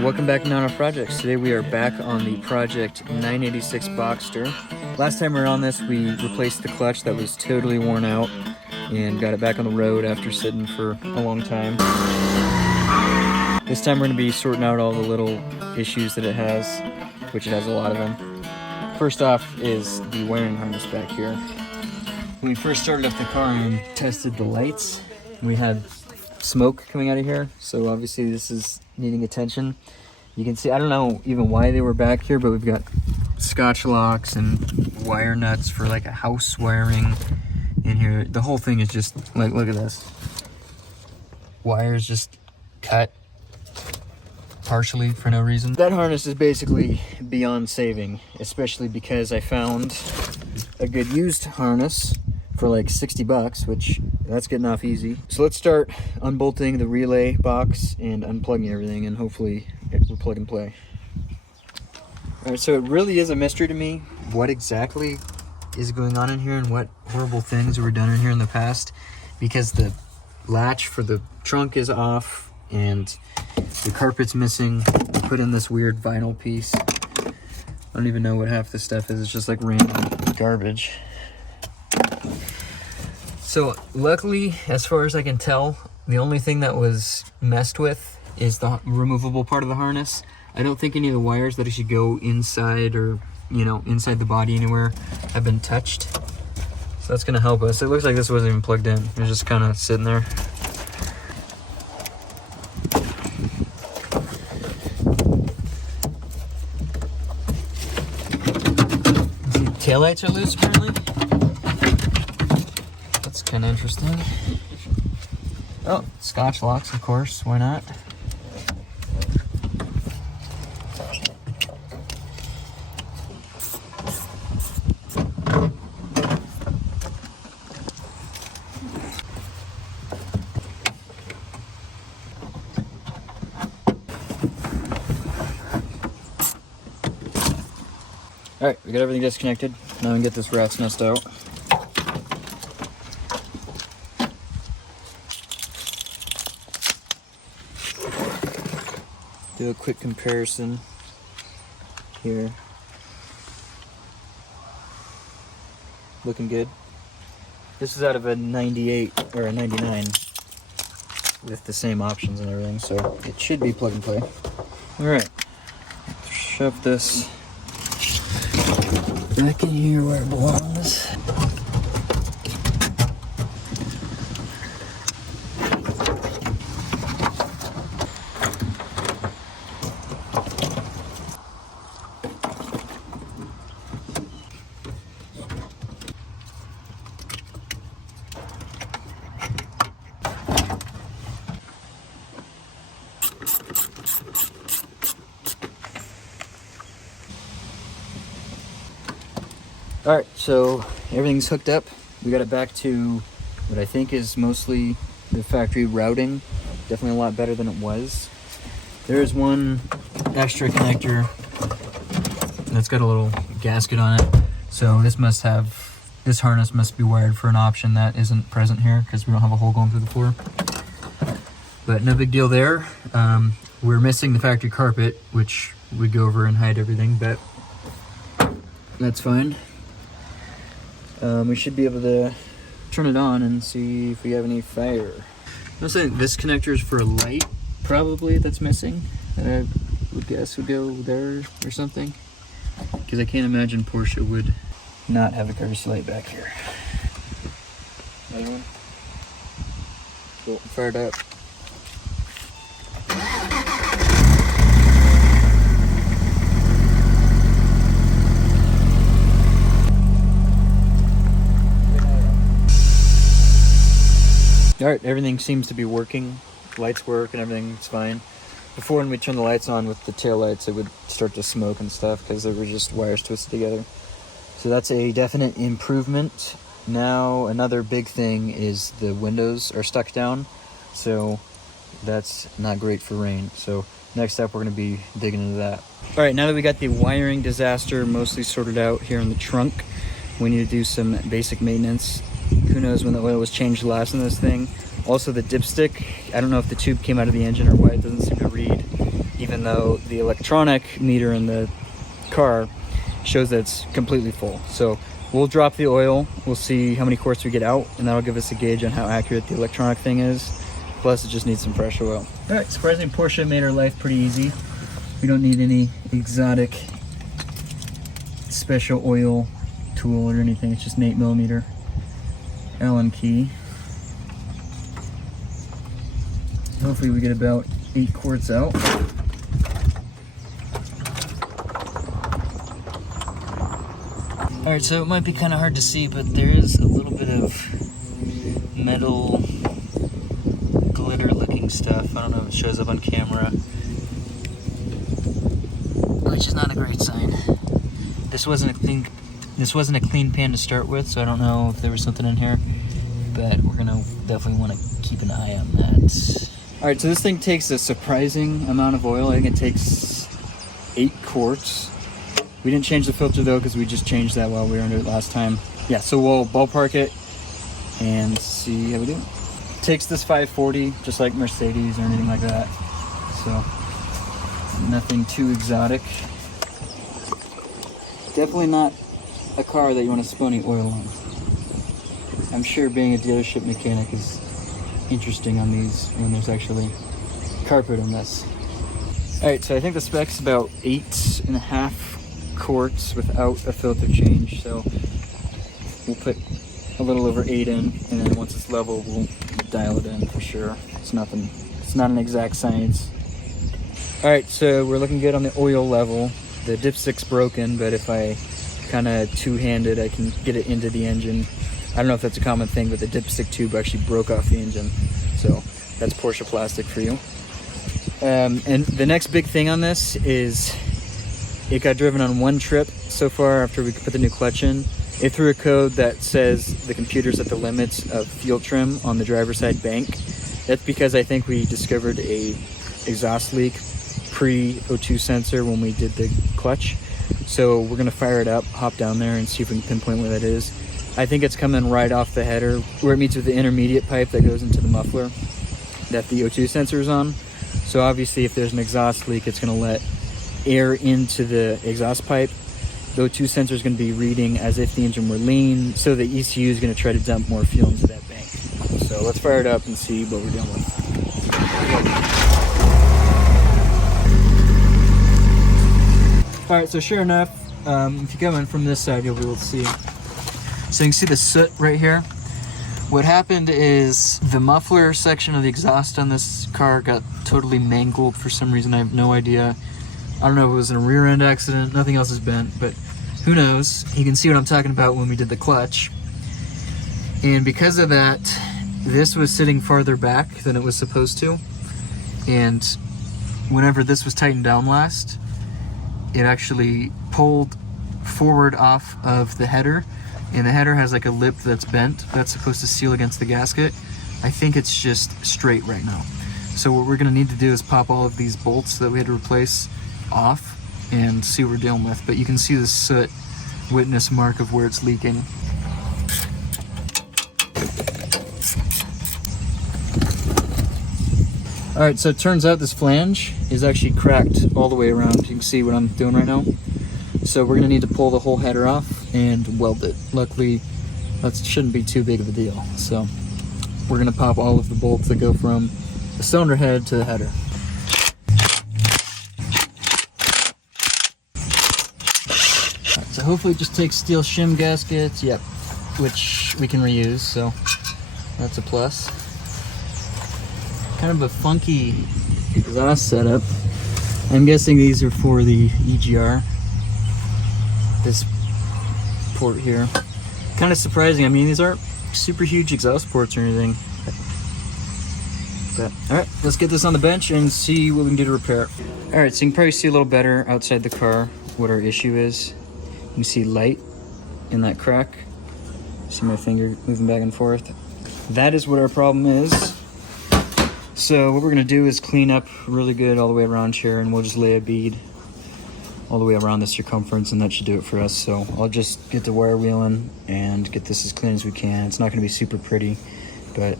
Welcome back to Not Off Projects. Today we are back on the Project 986 Boxster. Last time we were on this, we replaced the clutch that was totally worn out and got it back on the road after sitting for a long time. This time we're going to be sorting out all the little issues that it has, which it has a lot of them. First off is the wiring harness back here. When we first started up the car and tested the lights, we had smoke coming out of here, so obviously this is needing attention. You can see, I don't know even why they were back here, but we've got scotch locks and wire nuts for like a house wiring in here. The whole thing is just like, look at this. Wires just cut partially for no reason. That harness is basically beyond saving, especially because I found a good used harness for like 60 bucks, which that's getting off easy. So let's start unbolting the relay box and unplugging everything, and hopefully it will plug and play. All right, so it really is a mystery to me what exactly is going on in here and what horrible things were done in here in the past, because the latch for the trunk is off and the carpet's missing. I put in this weird vinyl piece. I don't even know what half this stuff is. It's just like random garbage. So luckily, as far as I can tell, the only thing that was messed with is the removable part of the harness. I don't think any of the wires that should go inside or, you know, inside the body anywhere have been touched. So that's gonna help us. It looks like this wasn't even plugged in. It was just kind of sitting there. Taillights are loose apparently. That's kind of interesting. Oh, scotch locks, of course. Why not? All right, we got everything disconnected. Now we can get this rat's nest out. Do a quick comparison here. Looking good. This is out of a 98 or a 99 with the same options and everything, so it should be plug and play. All right, shove this back in here where it belongs. All right, so everything's hooked up. We got it back to what I think is mostly the factory routing. Definitely a lot better than it was. There's one extra connector that's got a little gasket on it. So this harness must be wired for an option that isn't present here because we don't have a hole going through the floor. But no big deal there. We're missing the factory carpet, which would go over and hide everything, but that's fine. We should be able to turn it on and see if we have any fire. I'm saying this connector is for a light, probably, that's missing. That I would guess would go there or something. Because I can't imagine Porsche would not have a courtesy light back here. Another one? Cool, fired up. All right, everything seems to be working. Lights work and everything's fine. Before, when we turned the lights on with the tail lights, it would start to smoke and stuff because they were just wires twisted together. So that's a definite improvement. Now, another big thing is the windows are stuck down. So that's not great for rain. So next up, we're gonna be digging into that. All right, now that we got the wiring disaster mostly sorted out here in the trunk, we need to do some basic maintenance. Who knows when the oil was changed last in this thing. Also the dipstick, I don't know if the tube came out of the engine or why it doesn't seem to read even though the electronic meter in the car shows that it's completely full. So we'll drop the oil, we'll see how many quarts we get out, and that'll give us a gauge on how accurate the electronic thing is. Plus it just needs some fresh oil. All right, surprisingly Porsche made our life pretty easy. We don't need any exotic special oil tool or anything. It's just an 8mm Allen key. Hopefully we get about 8 quarts out. Alright, so it might be kind of hard to see, but there is a little bit of metal glitter looking stuff. I don't know if it shows up on camera, which is not a great sign. This wasn't a clean pan to start with, so I don't know if there was something in here, but we're gonna definitely want to keep an eye on that. Alright, so this thing takes a surprising amount of oil. I think it takes 8 quarts. We didn't change the filter though, because we just changed that while we were under it last time. Yeah, so we'll ballpark it and see how we do. It takes this 540, just like Mercedes or anything like that. So, nothing too exotic. Definitely not a car that you want to spill any oil on. I'm sure being a dealership mechanic is interesting on these when there's actually carpet on this. Alright, so I think the spec's about 8.5 quarts without a filter change, so we'll put a little over 8 in, and then once it's level we'll dial it in for sure. It's not an exact science. Alright, so we're looking good on the oil level. The dipstick's broken, but if I kind of two-handed I can get it into the engine. I don't know if that's a common thing, but the dipstick tube actually broke off the engine, so that's Porsche plastic for you. And the next big thing on this is it got driven on one trip so far after we put the new clutch in. It threw a code that says the computer's at the limits of fuel trim on the driver's side bank. That's because I think we discovered a exhaust leak pre-O2 sensor when we did the clutch. So we're gonna fire it up, hop down there and see if we can pinpoint where that is. I think it's coming right off the header where it meets with the intermediate pipe that goes into the muffler that the O2 sensor is on. So obviously if there's an exhaust leak, it's gonna let air into the exhaust pipe. The O2 sensor is gonna be reading as if the engine were lean, so the ECU is gonna try to dump more fuel into that bank. So let's fire it up and see what we're dealing with. All right, so sure enough, if you come in from this side, you'll be able to see. So you can see the soot right here. What happened is the muffler section of the exhaust on this car got totally mangled for some reason. I have no idea. I don't know if it was a rear end accident. Nothing else is bent, but who knows? You can see what I'm talking about when we did the clutch. And because of that, this was sitting farther back than it was supposed to. And whenever this was tightened down last, it actually pulled forward off of the header, and the header has like a lip that's bent that's supposed to seal against the gasket. I think it's just straight right now. So what we're gonna need to do is pop all of these bolts that we had to replace off and see what we're dealing with. But you can see the soot witness mark of where it's leaking. All right, so it turns out this flange is actually cracked all the way around. You can see what I'm doing right now. So we're gonna need to pull the whole header off and weld it. Luckily, that shouldn't be too big of a deal. So we're gonna pop all of the bolts that go from the cylinder head to the header. Right, so hopefully it just takes steel shim gaskets, yep, which we can reuse, so that's a plus. Kind of a funky exhaust setup. I'm guessing these are for the EGR. This port here. Kind of surprising. I mean, these aren't super huge exhaust ports or anything. But, all right, let's get this on the bench and see what we can do to repair it. All right, so you can probably see a little better outside the car what our issue is. You can see light in that crack. See my finger moving back and forth. That is what our problem is. So what we're gonna do is clean up really good all the way around here, and we'll just lay a bead all the way around the circumference, and that should do it for us. So I'll just get the wire wheeling and get this as clean as we can. It's not gonna be super pretty, but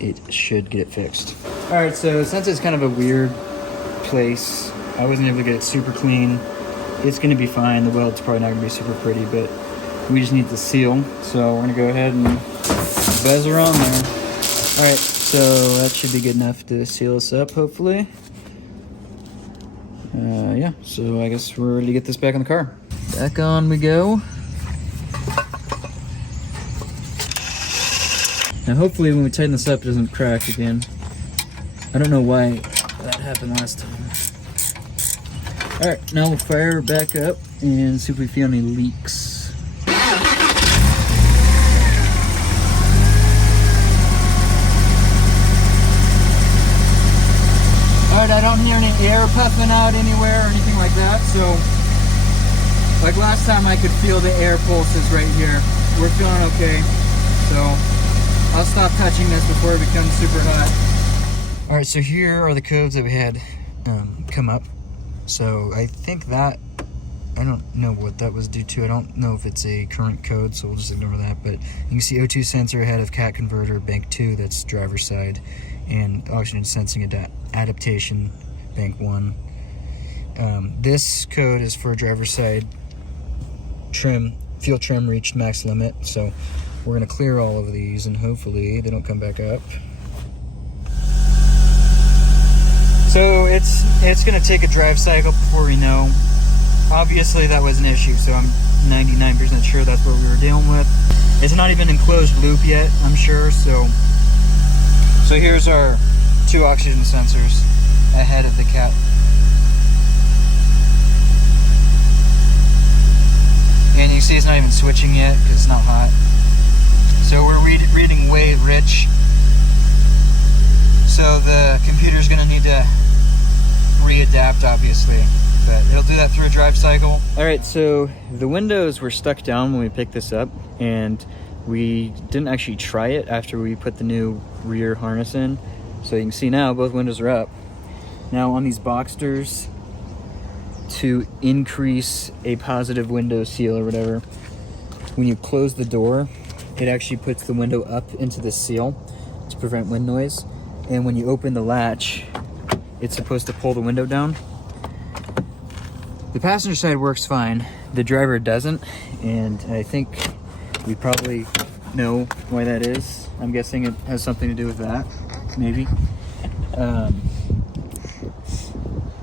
it should get it fixed. All right, so since it's kind of a weird place, I wasn't able to get it super clean. It's going to be fine. The weld's probably not going to be super pretty, but we just need the seal. So we're going to go ahead and buzz her on there. All right, so that should be good enough to seal us up, hopefully. Yeah, so I guess we're ready to get this back on the car. Back on we go. Now hopefully when we tighten this up, it doesn't crack again. I don't know why that happened last time. All right, now we'll fire her back up and see if we feel any leaks. Alright, I don't hear any air puffing out anywhere or anything like that, so like last time I could feel the air pulses right here. We're feeling okay, so I'll stop touching this before it becomes super hot. Alright, so here are the codes that we had come up. So I think that, I don't know what that was due to. I don't know if it's a current code, so we'll just ignore that. But you can see O2 sensor ahead of cat converter, bank 2, that's driver's side, and oxygen sensing adaptation, bank 1. This code is for driver's side trim, fuel trim reached max limit. So we're gonna clear all of these and hopefully they don't come back up. So it's gonna take a drive cycle before we know. Obviously that was an issue, so I'm 99% sure that's what we were dealing with. It's not even in closed loop yet, I'm sure, so here's our 2 oxygen sensors ahead of the cat. And you can see it's not even switching yet because it's not hot. So we're reading way rich. So the computer's gonna need to readapt, obviously, but it'll do that through a drive cycle. All right, so the windows were stuck down when we picked this up, and we didn't actually try it after we put the new rear harness in. So you can see now both windows are up. Now on these Boxsters, to increase a positive window seal or whatever, when you close the door, it actually puts the window up into the seal to prevent wind noise. And when you open the latch, it's supposed to pull the window down. The passenger side works fine, the driver doesn't, and I think we probably know why that is. I'm guessing it has something to do with that, maybe.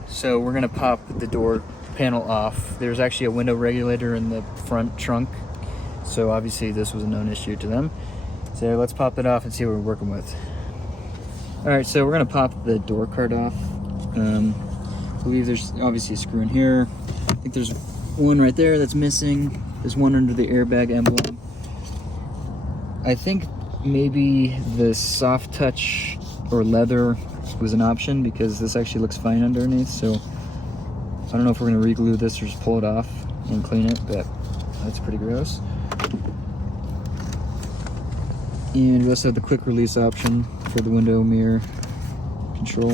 So we're gonna pop the door panel off. There's actually a window regulator in the front trunk, so obviously this was a known issue to them. So let's pop it off and see what we're working with. All right, so we're gonna pop the door card off. I believe there's obviously a screw in here. I think there's one right there that's missing. There's one under the airbag emblem. I think maybe the soft touch or leather was an option because this actually looks fine underneath. So I don't know if we're gonna re-glue this or just pull it off and clean it, but that's pretty gross. And we also have the quick release option for the window mirror control.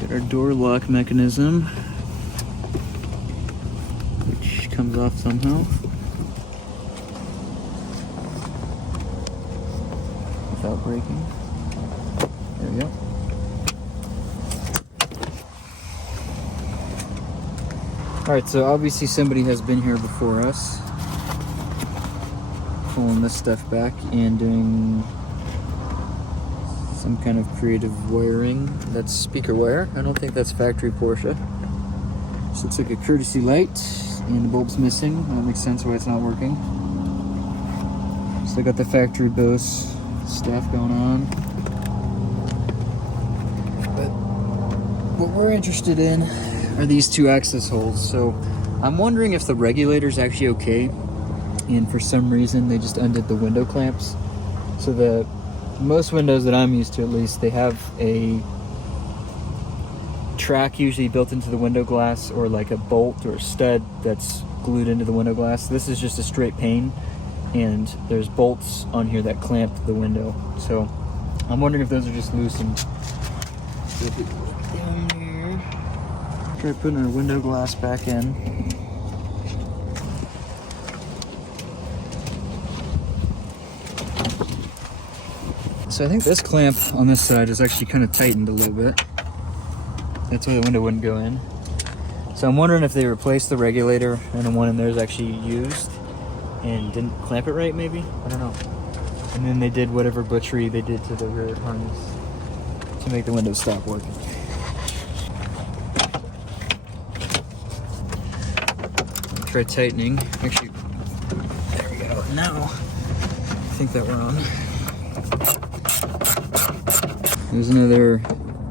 Get our door lock mechanism, which comes off somehow. Without breaking. There we go. Alright, so obviously somebody has been here before us, pulling this stuff back and doing some kind of creative wiring. That's speaker wire. I don't think that's factory Porsche. This looks like a courtesy light, and the bulb's missing. That makes sense why it's not working. So I got the factory Bose stuff going on. But what we're interested in are these 2 access holes. So I'm wondering if the regulator's actually okay, and for some reason they just undid the window clamps. So most windows that I'm used to, at least, they have a track usually built into the window glass, or like a bolt or stud that's glued into the window glass. This is just a straight pane, and there's bolts on here that clamp the window. So I'm wondering if those are just loosened. So if we put down here, try putting our window glass back in. So I think this clamp on this side is actually kind of tightened a little bit. That's why the window wouldn't go in. So I'm wondering if they replaced the regulator and the one in there is actually used and didn't clamp it right, maybe? I don't know. And then they did whatever butchery they did to the rear harness to make the window stop working. Try tightening. Actually, there we go. Now, I think that we're on. There's another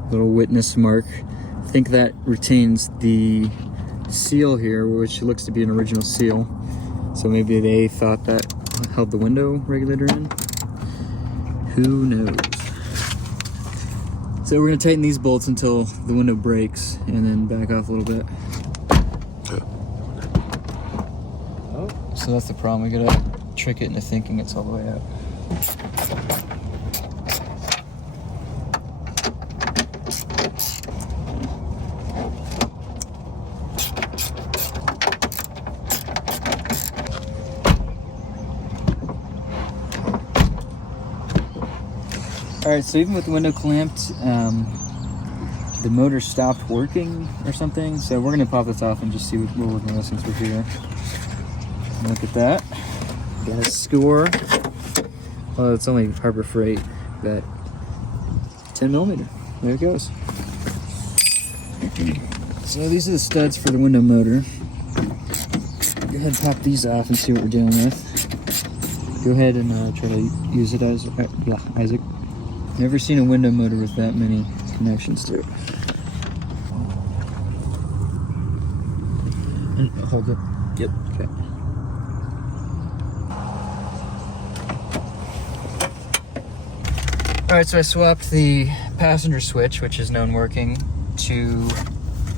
little witness mark. I think that retains the seal here, which looks to be an original seal. So maybe they thought that held the window regulator in. Who knows? So we're gonna tighten these bolts until the window breaks and then back off a little bit. So that's the problem, we gotta trick it into thinking it's all the way up. Alright, so even with the window clamped, the motor stopped working or something, so we're gonna pop this off and just see what we're working with since we're here. Look at that. Got a score. Well, it's only Harbor Freight, but 10mm. There it goes. So these are the studs for the window motor. Go ahead and pop these off and see what we're dealing with. Go ahead and try to use it as Isaac. Never seen a window motor with that many connections to it. Hold it. Yep. Okay. Alright, so I swapped the passenger switch, which is known working, to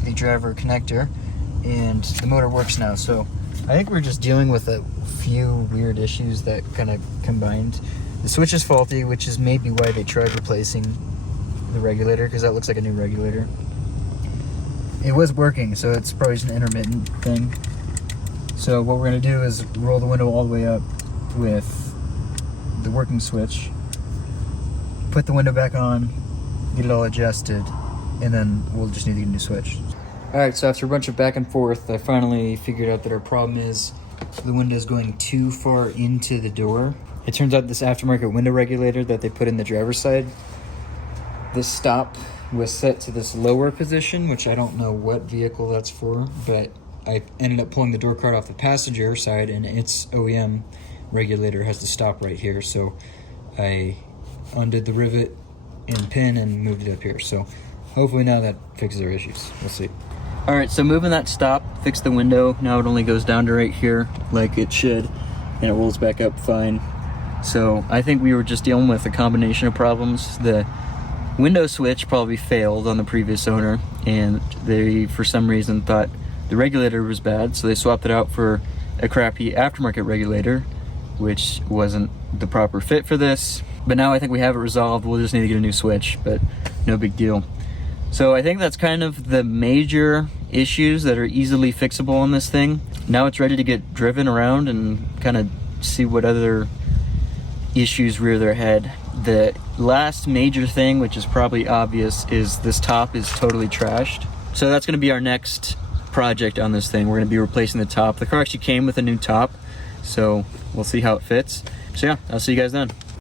the driver connector, and the motor works now. So I think we're just dealing with a few weird issues that kind of combined. The switch is faulty, which is maybe why they tried replacing the regulator, because that looks like a new regulator. It was working, so it's probably just an intermittent thing. So what we're going to do is roll the window all the way up with the working switch, put the window back on, get it all adjusted, and then we'll just need to get a new switch. Alright, so after a bunch of back and forth, I finally figured out that our problem is the window is going too far into the door. It turns out this aftermarket window regulator that they put in the driver's side, this stop was set to this lower position, which I don't know what vehicle that's for, but I ended up pulling the door card off the passenger side and its OEM regulator has to stop right here. So I undid the rivet and pin and moved it up here. So hopefully now that fixes our issues. We'll see. All right, so moving that stop fixed the window. Now it only goes down to right here like it should, and it rolls back up fine. So I think we were just dealing with a combination of problems. The window switch probably failed on the previous owner, and they, for some reason, thought the regulator was bad, so they swapped it out for a crappy aftermarket regulator, which wasn't the proper fit for this. But now I think we have it resolved. We'll just need to get a new switch, but no big deal. So I think that's kind of the major issues that are easily fixable on this thing. Now it's ready to get driven around and kind of see what other issues rear their head. The last major thing, which is probably obvious, is this top is totally trashed. So that's going to be our next project on this thing. We're going to be replacing the top. The car actually came with a new top, so we'll see how it fits. So yeah, I'll see you guys then.